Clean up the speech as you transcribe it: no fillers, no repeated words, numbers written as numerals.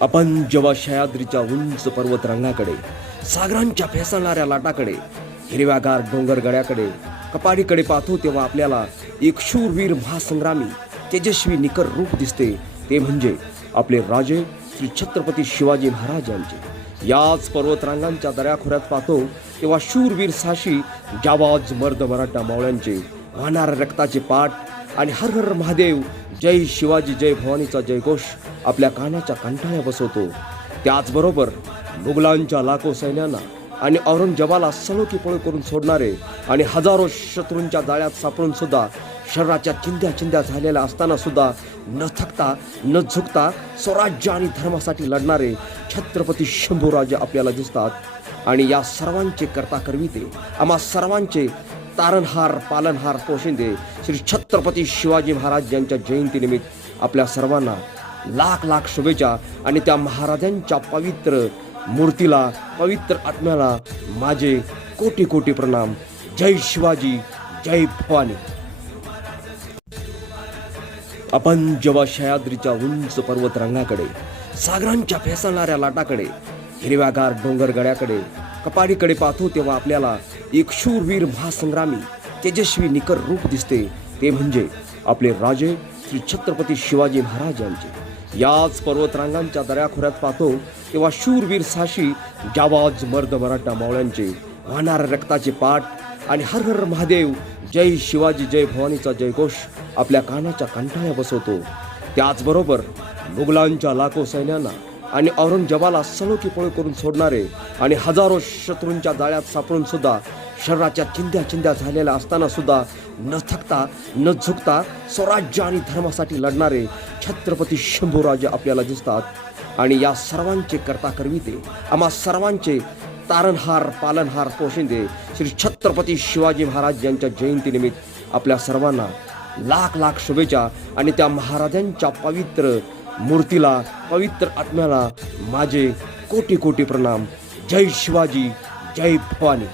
आपण जेव्हा सह्याद्रीच्या उंच पर्वत रंगाकडे, सागरांच्या फेसाळणाऱ्या लाटाकडे, हिरव्यागार डोंगर गड्याकडे, कपाडीकडे पाहतो तेव्हा आपल्याला एक शूरवीर महासंग्रामी तेजस्वी निकर रूप दिसते. ते म्हणजे आपले राजे श्री छत्रपती शिवाजी महाराजांचे. याच पर्वतरांगांच्या दऱ्याखोऱ्यात पाहतो तेव्हा शूरवीर साहसी जाबाज मर्द मराठा मावळ्यांचे वाहणाऱ्या रक्ताचे पाठ आणि हर हर महादेव, जय शिवाजी, जय भवानीचा जयघोष आपल्या कानाच्या कंठाळ्या बसवतो. त्याचबरोबर मुघलांच्या लाखो सैन्यांना आणि औरंगजेबाला सळोकी पळू करून सोडणारे आणि हजारो शत्रूंच्या जाळ्यात सापडून सुद्धा शरीराच्या चिंध्या चिंध्या झालेल्या असताना सुद्धा न थकता न झुकता स्वराज्य आणि धर्मासाठी लढणारे छत्रपती शंभूराजे आपल्याला दिसतात. आणि या सर्वांचे करता करविते, आम्हा सर्वांचे तारणहार पालनहार पोशिंदे श्री छत्रपती शिवाजी महाराज यांच्या जयंतीनिमित्त आपल्या सर्वांना लाख लाख शुभेच्छा. आणि त्या महाराजांच्या पवित्र मूर्तीला, पवित्र आत्म्याला माझे कोटी कोटी प्रणाम. जय शिवाजी, जय भवानी. आपण जेव्हा सह्याद्रीच्या उंच पर्वत रंगाकडे, सागरांच्या फेसाळणाऱ्या लाटाकडे, हिरव्यागार डोंगर गड्याकडे, कपाडीकडे पाहतो तेव्हा आपल्याला एक शूरवीर महासंग्रामी तेजस्वी निकर रूप दिसते. ते म्हणजे आपले राजे श्री छत्रपती शिवाजी महाराजांचे. याच पर्वतरांगांच्या दऱ्याखोऱ्यात पाहतो तेव्हा शूरवीर साहसी जाबाज मर्द मराठा मावळ्यांचे वाहणाऱ्या रक्ताचे पाठ आणि हर हर महादेव, जय शिवाजी, जय भवानीचा जयघोष आपल्या कानाच्या कंठाळ्या बसवतो. त्याचबरोबर मुघलांच्या लाखो सैन्यांना आणि औरंगजेबाला सळोकी पळू करून सोडणारे आणि हजारो शत्रूंच्या जाळ्यात सापडून सुद्धा शरीराच्या चिंध्या चिंध्या झालेल्या असताना सुद्धा न थकता न झुकता स्वराज्य आणि धर्मासाठी लढणारे छत्रपती शंभूराजे आपल्याला दिसतात. आणि या सर्वांचे करता करविते, आम्हा सर्वांचे तारणहार पालनहार पोशिंदे श्री छत्रपती शिवाजी महाराज यांच्या जयंतीनिमित्त आपल्या सर्वांना लाख लाख शुभेच्छा. आणि त्या महाराजांच्या पवित्र मूर्तीला, पवित्र आत्म्याला माझे कोटी कोटी प्रणाम. जय शिवाजी, जय भवानी.